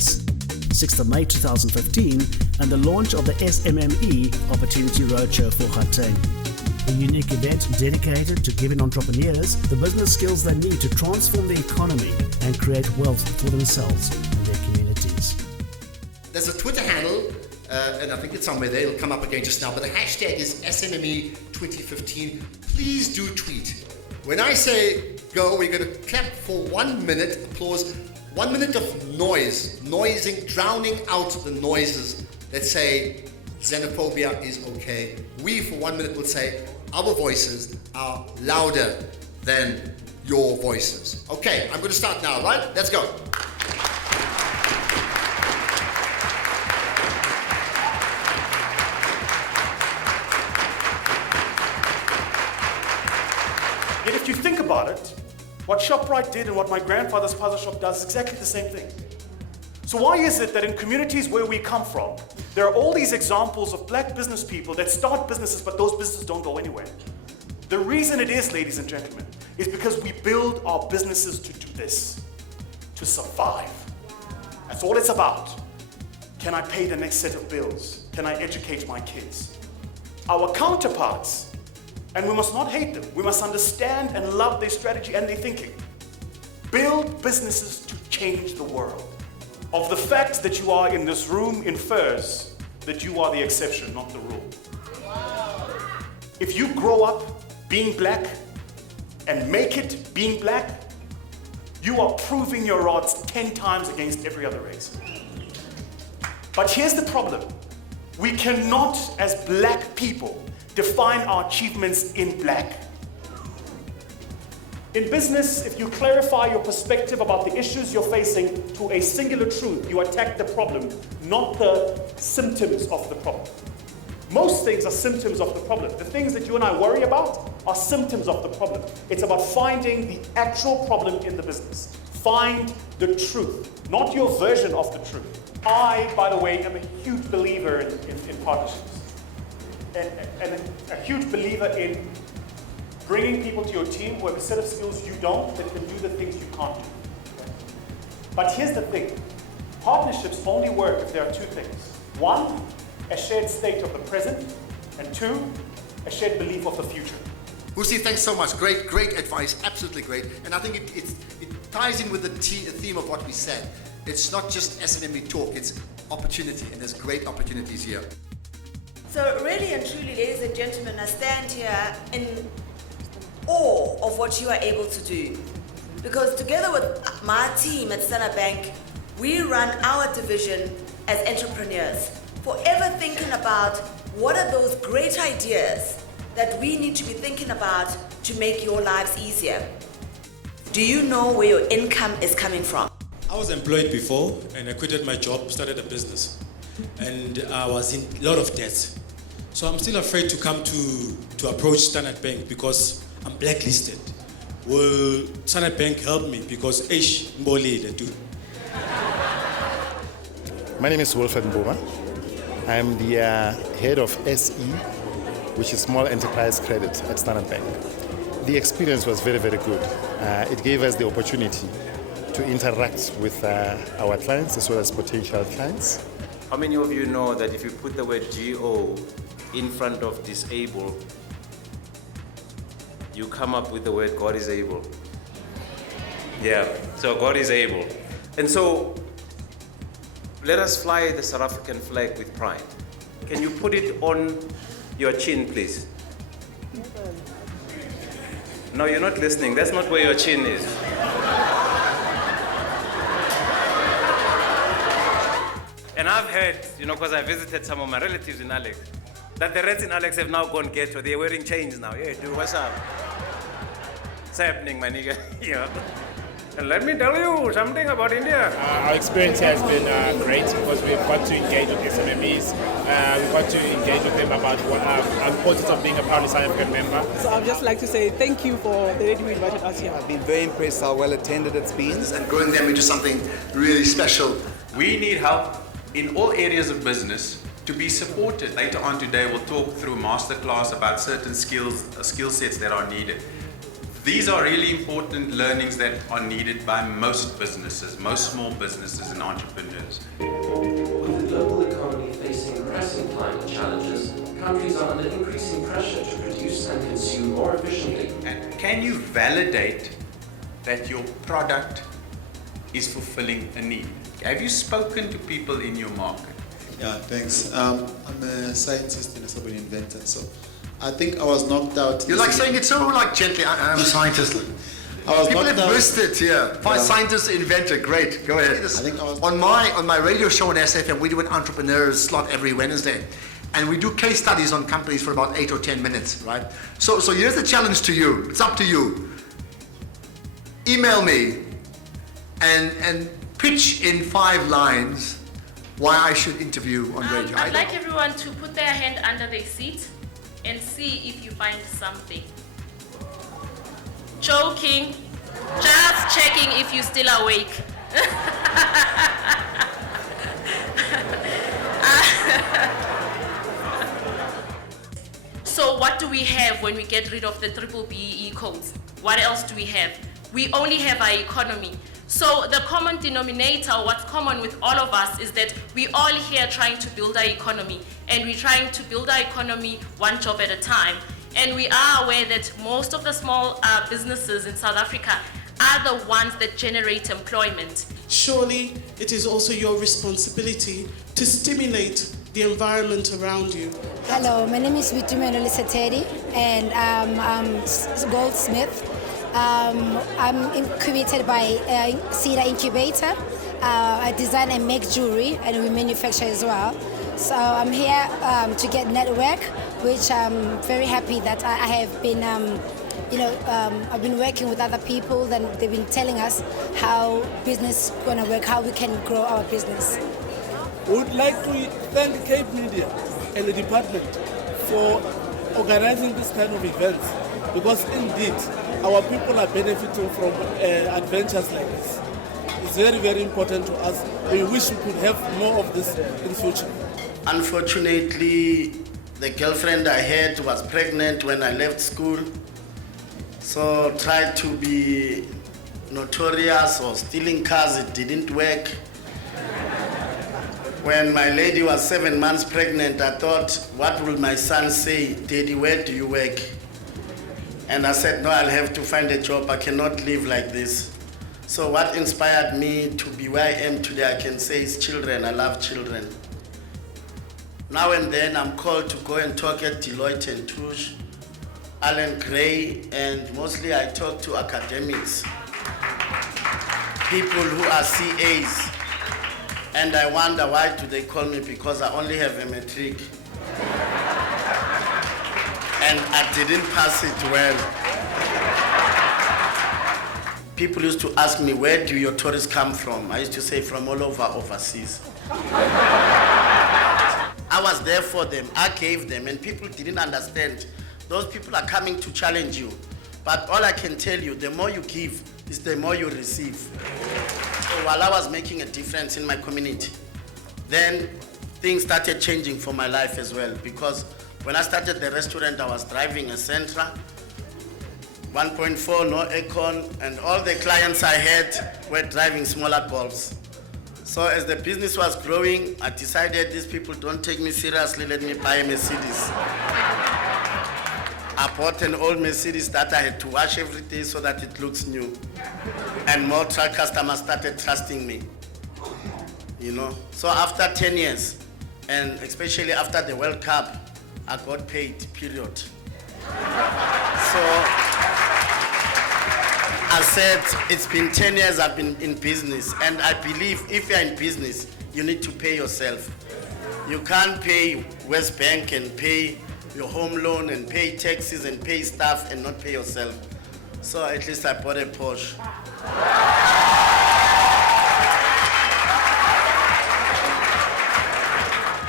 Paris. 6th of May 2015, and the launch of the SMME Opportunity Roadshow for Gauteng. A unique event dedicated to giving entrepreneurs the business skills they need to transform the economy and create wealth for themselves and their communities. There's a Twitter handle, and I think it's somewhere there, it'll come up again just now, but the hashtag is SMME 2015. Please do tweet. When I say go, we're going to clap for 1 minute, applause, 1 minute of noising, drowning out the noises that say xenophobia is okay. We, for 1 minute, will say our voices are louder than your voices. Okay, I'm going to start now, right? Let's go. Yet if you think about it, what ShopRite did and what my grandfather's puzzle shop does is exactly the same thing. So why is it that in communities where we come from, there are all these examples of black business people that start businesses, but those businesses don't go anywhere? The reason it is, ladies and gentlemen, is because we build our businesses to do this, to survive. That's all it's about. Can I pay the next set of bills? Can I educate my kids? Our counterparts, and we must not hate them, we must understand and love their strategy and their thinking. Build businesses to change the world. Of the fact that you are in this room infers that you are the exception, not the rule. If you grow up being black and make it being black, you are proving your odds 10 times against every other race. But here's the problem. We cannot, as black people, define our achievements in black. In business, if you clarify your perspective about the issues you're facing to a singular truth, you attack the problem, not the symptoms of the problem. Most things are symptoms of the problem. The things that you and I worry about are symptoms of the problem. It's about finding the actual problem in the business. Find the truth, not your version of the truth. I, by the way, am a huge believer in partnerships. And a huge believer in bringing people to your team who have a set of skills you don't, that can do the things you can't do. Okay? But here's the thing. Partnerships only work if there are two things. One, a shared state of the present, and two, a shared belief of the future. Vusi, thanks so much. Great advice, absolutely great. And I think it ties in with the theme of what we said. It's not just SMME talk, it's opportunity, and there's great opportunities here. So really and truly, ladies and gentlemen, I stand here in awe of what you are able to do. Because together with my team at Standard Bank, we run our division as entrepreneurs, forever thinking about what are those great ideas that we need to be thinking about to make your lives easier. Do you know where your income is coming from? I was employed before and I quitted my job, started a business. And I was in a lot of debt. So I'm still afraid to come to approach Standard Bank because I'm blacklisted. Will Standard Bank help me? Because Mboli they do. My name is Wilfred Mboma. I'm the head of SE, which is Small Enterprise Credit at Standard Bank. The experience was very, very good. It gave us the opportunity to interact with our clients as well as potential clients. How many of you know that if you put the word GO in front of disable, you come up with the word God is able? Yeah, so God is able. And so, let us fly the South African flag with pride. Can you put it on your chin, please? No, you're not listening. That's not where your chin is. And I've heard, because I visited some of my relatives in Alex, that the reds in Alex have now gone ghetto. They're wearing chains now. Yeah, dude, what's up? What's happening, my nigga? Yeah. And let me tell you something about India. Our experience has been great because we've got to engage with SMMEs. We've got to engage with them about what the importance of being a proudly South African member. So I'd just like to say thank you for the way you invited us here. I've been very impressed how well attended it's been. And growing them into something really special. We need help in all areas of business to be supported. Later on today, we'll talk through a masterclass about certain skill sets that are needed. These are really important learnings that are needed by most businesses, most small businesses and entrepreneurs. With the global economy facing pressing climate challenges, countries are under increasing pressure to produce and consume more efficiently. And can you validate that your product is fulfilling a need? Have you spoken to people in your market? Yeah, thanks. I'm a scientist and a software inventor, so I think I was knocked out. You're like saying it so like gently. I'm a scientist. People have missed it here. Scientist, inventor. Great. Go ahead. I think on my radio show on SFM, we do an entrepreneurs slot every Wednesday, and we do case studies on companies for about 8 or 10 minutes, right? So here's the challenge to you. It's up to you. Email me and pitch in 5 lines why I should interview on radio. I'd like everyone to put their hand under their seat and see if you find something. Joking. Just checking if you're still awake. So what do we have when we get rid of the triple BEE codes? What else do we have? We only have our economy. So the common denominator, what's common with all of us, is that we all here trying to build our economy, and we're trying to build our economy one job at a time. And we are aware that most of the small businesses in South Africa are the ones that generate employment. Surely it is also your responsibility to stimulate the environment around you. Hello, my name is Vitumelo Lisetedi, and I'm Goldsmith. I'm incubated by Cedar Incubator. I design and make jewelry, and we manufacture as well. So I'm here to get network, which I'm very happy that I have been, I've been working with other people, and they've been telling us how business is going to work, how we can grow our business. We would like to thank Cape Media and the department for organizing this kind of events, because indeed our people are benefiting from adventures like this. It's very, very important to us. We wish we could have more of this in future. Unfortunately, the girlfriend I had was pregnant when I left school, so tried to be notorious or stealing cars. It didn't work. When my lady was 7 months pregnant, I thought, what will my son say? Daddy, where do you work? And I said, no, I'll have to find a job. I cannot live like this. So what inspired me to be where I am today, I can say, is children. I love children. Now and then I'm called to go and talk at Deloitte and Touche, Allen Gray, and mostly I talk to academics, people who are CAs. And I wonder, why do they call me? Because I only have a matric. And I didn't pass it well. People used to ask me, where do your tourists come from? I used to say, from all over overseas. I was there for them, I gave them, and people didn't understand. Those people are coming to challenge you. But all I can tell you, the more you give, is the more you receive. So while I was making a difference in my community, then things started changing for my life as well, because when I started the restaurant, I was driving a Sentra, 1.4, no aircon, and all the clients I had were driving smaller Golfs. So as the business was growing, I decided these people don't take me seriously, let me buy a Mercedes. I bought an old Mercedes that I had to wash every day so that it looks new. And more truck customers started trusting me, So after 10 years, and especially after the World Cup, I got paid, period. So I said, it's been 10 years I've been in business, and I believe if you're in business, you need to pay yourself. You can't pay West Bank and pay your home loan and pay taxes and pay staff and not pay yourself. So at least I bought a Porsche.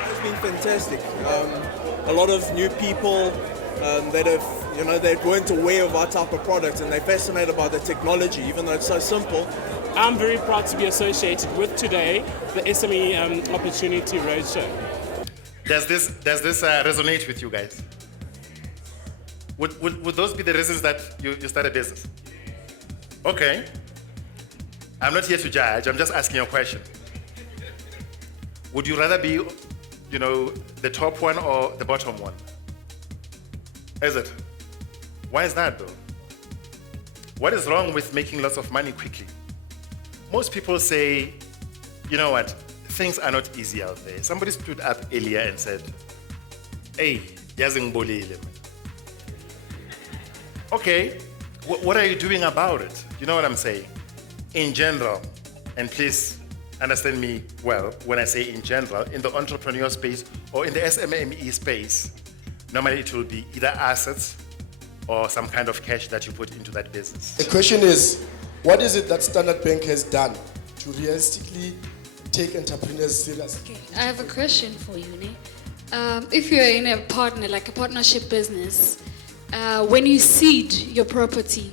It's been fantastic. A lot of new people that have, they weren't aware of our type of products, and they're fascinated about the technology, even though it's so simple. I'm very proud to be associated with today the SMME Opportunity Roadshow. Does this resonate with you guys? Would those be the reasons that you start a business? Okay. I'm not here to judge, I'm just asking you a question. Would you rather be, the top one or the bottom one? Is it? Why is that though? What is wrong with making lots of money quickly? Most people say, you know what, things are not easy out there. Somebody stood up earlier and said, hey, yazi ngibolile. Okay, what are you doing about it? You know what I'm saying? In general, and please understand me well when I say in general, in the entrepreneur space or in the SMME space, normally it will be either assets or some kind of cash that you put into that business. The question is, what is it that Standard Bank has done to realistically take entrepreneurs seriously? Okay, I have a question for you, Ne. If you're in a partner, like a partnership business, when you seed your property,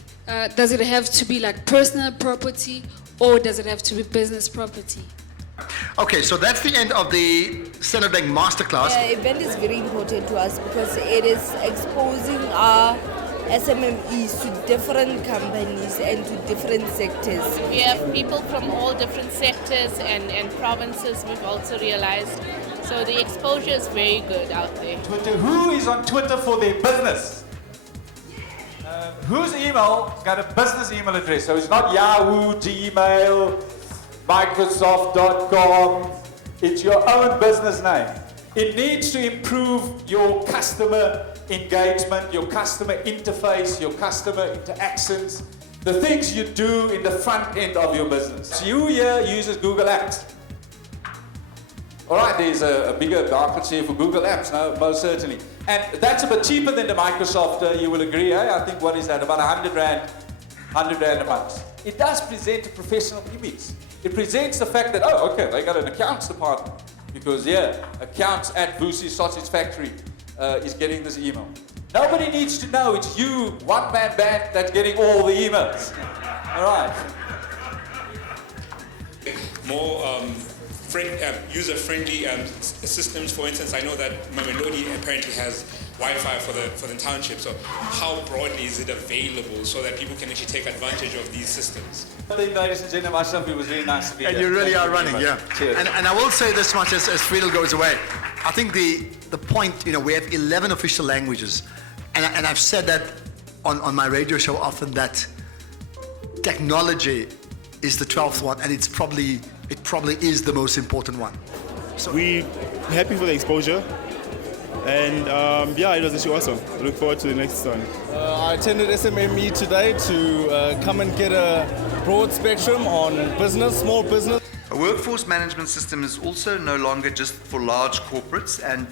does it have to be like personal property or does it have to be business property? Okay, so that's the end of the Standard Bank Masterclass. The event is very important to us because it is exposing our SMMEs to different companies and to different sectors. We have people from all different sectors and provinces, we've also realized. So the exposure is very good out there. Twitter, who is on Twitter for their business? Whose email got a business email address? So it's not Yahoo, Gmail, Microsoft.com. It's your own business name. It needs to improve your customer engagement, your customer interface, your customer interactions, the things you do in the front end of your business. You here uses Google Apps. All right, there's a bigger market share for Google Apps now, most certainly. And that's a bit cheaper than the Microsoft, you will agree, eh? I think, what is that, about 100 Rand a month. It does present a professional image. It presents the fact that, oh, okay, they got an accounts department. Because, accounts at Vusi Sausage Factory is getting this email. Nobody needs to know it's you, one-man band, that's getting all the emails. All right. More user-friendly systems. For instance, I know that Mamelodi apparently has Wi-Fi for the township. So how broadly is it available so that people can actually take advantage of these systems? I think, ladies and gentlemen, myself, it was really nice to be here. And you really are running, yeah. Cheers. And I will say this much as Friedel goes away. I think the point, we have 11 official languages. And I've said that on my radio show often that technology is the 12th one, and it probably is the most important one. So we're happy for the exposure, and it was actually awesome. I look forward to the next one. I attended SMME today to come and get a broad spectrum on business, small business. A workforce management system is also no longer just for large corporates, and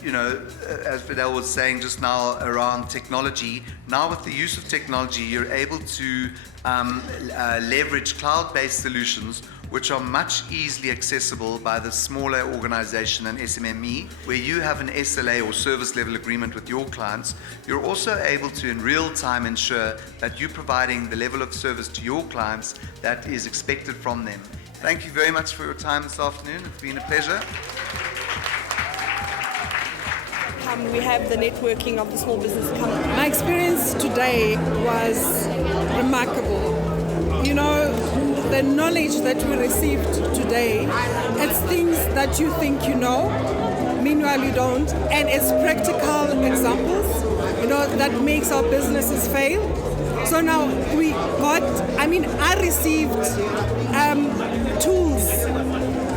as Fidel was saying just now around technology, now with the use of technology you're able to leverage cloud-based solutions which are much easily accessible by the smaller organization and SMME, where you have an SLA or service level agreement with your clients. You're also able to in real time ensure that you're providing the level of service to your clients that is expected from them. Thank you very much for your time this afternoon. It's been a pleasure. We have the networking of the small business company. My experience today was remarkable. The knowledge that we received today, it's things that you think you know, meanwhile you don't, and it's practical examples, that makes our businesses fail. So now I received tools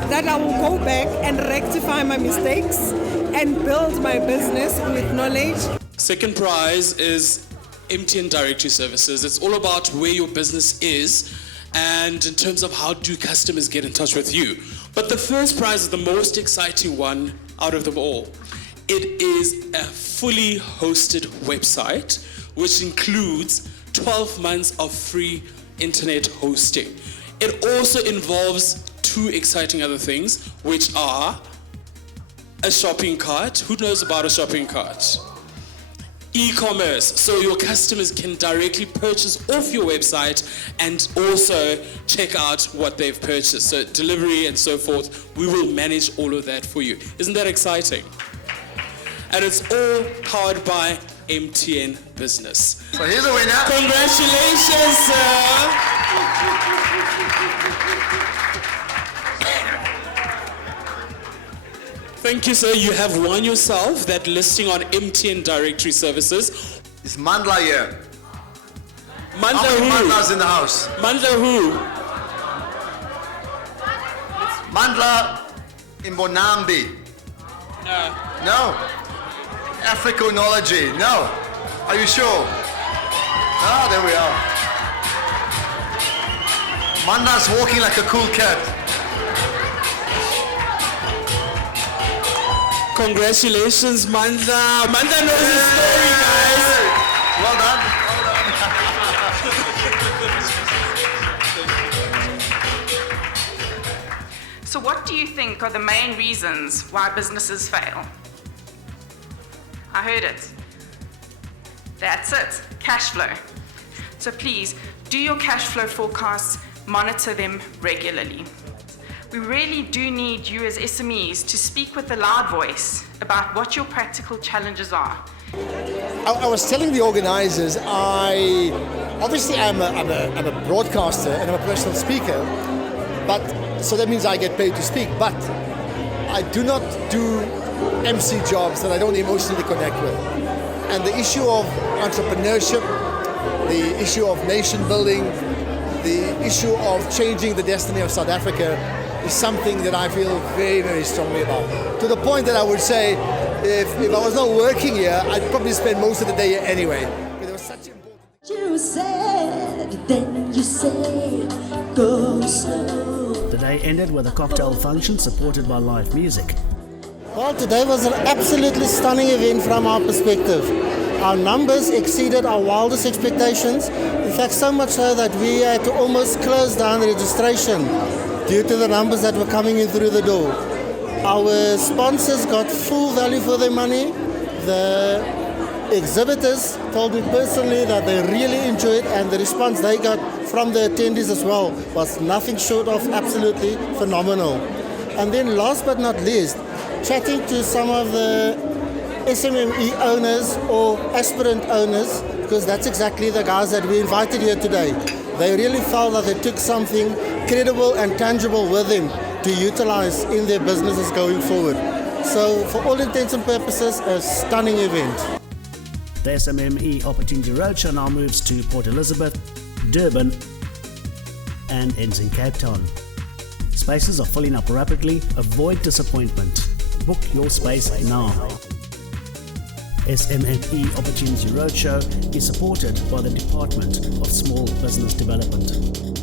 that I will go back and rectify my mistakes and build my business with knowledge. Second prize is MTN Directory Services. It's all about where your business is and in terms of how do customers get in touch with you. But the first prize is the most exciting one out of them all. It is a fully hosted website which includes 12 months of free internet hosting. It also involves two exciting other things, which are a shopping cart. Who knows about a shopping cart? E-commerce, so your customers can directly purchase off your website and also check out what they've purchased. So delivery and so forth, we will manage all of that for you. Isn't that exciting? And it's all powered by MTN Business. So here's the winner. Congratulations, sir. Thank you, sir. You have won yourself that listing on MTN Directory Services. Is Mandla here? Mandla How many who? Mandlas in the house? Mandla who? Mandla in Bonambi. No. No. Africanology. No. Are you sure? Ah, there we are. Mandla's walking like a cool cat. Congratulations, Mandla. Mandla knows his story, guys. Well done. So what do you think are the main reasons why businesses fail? I heard it. That's it, cash flow. So please, do your cash flow forecasts, monitor them regularly. We really do need you as SMEs to speak with a loud voice about what your practical challenges are. I was telling the organizers, obviously I'm a broadcaster and I'm a professional speaker, but so that means I get paid to speak, but I do not do MC jobs that I don't emotionally connect with. And the issue of entrepreneurship, the issue of nation building, the issue of changing the destiny of South Africa is something that I feel very, very strongly about. To the point that I would say, if I was not working here, I'd probably spend most of the day here anyway. But there was such important... You said, then you said, go slow. The day ended with a cocktail function supported by live music. Well, today was an absolutely stunning event from our perspective. Our numbers exceeded our wildest expectations. In fact, so much so that we had to almost close down registration due to the numbers that were coming in through the door. Our sponsors got full value for their money. The exhibitors told me personally that they really enjoyed, and the response they got from the attendees as well was nothing short of absolutely phenomenal. And then last but not least, chatting to some of the SMME owners or aspirant owners, because that's exactly the guys that we invited here today. They really felt that they took something credible and tangible with them to utilize in their businesses going forward. So for all intents and purposes, a stunning event. The SMME Opportunity Roadshow now moves to Port Elizabeth, Durban, and ends in Cape Town. Spaces are filling up rapidly. Avoid disappointment. Book your space now. SMME Opportunity Roadshow is supported by the Department of Small Business Development.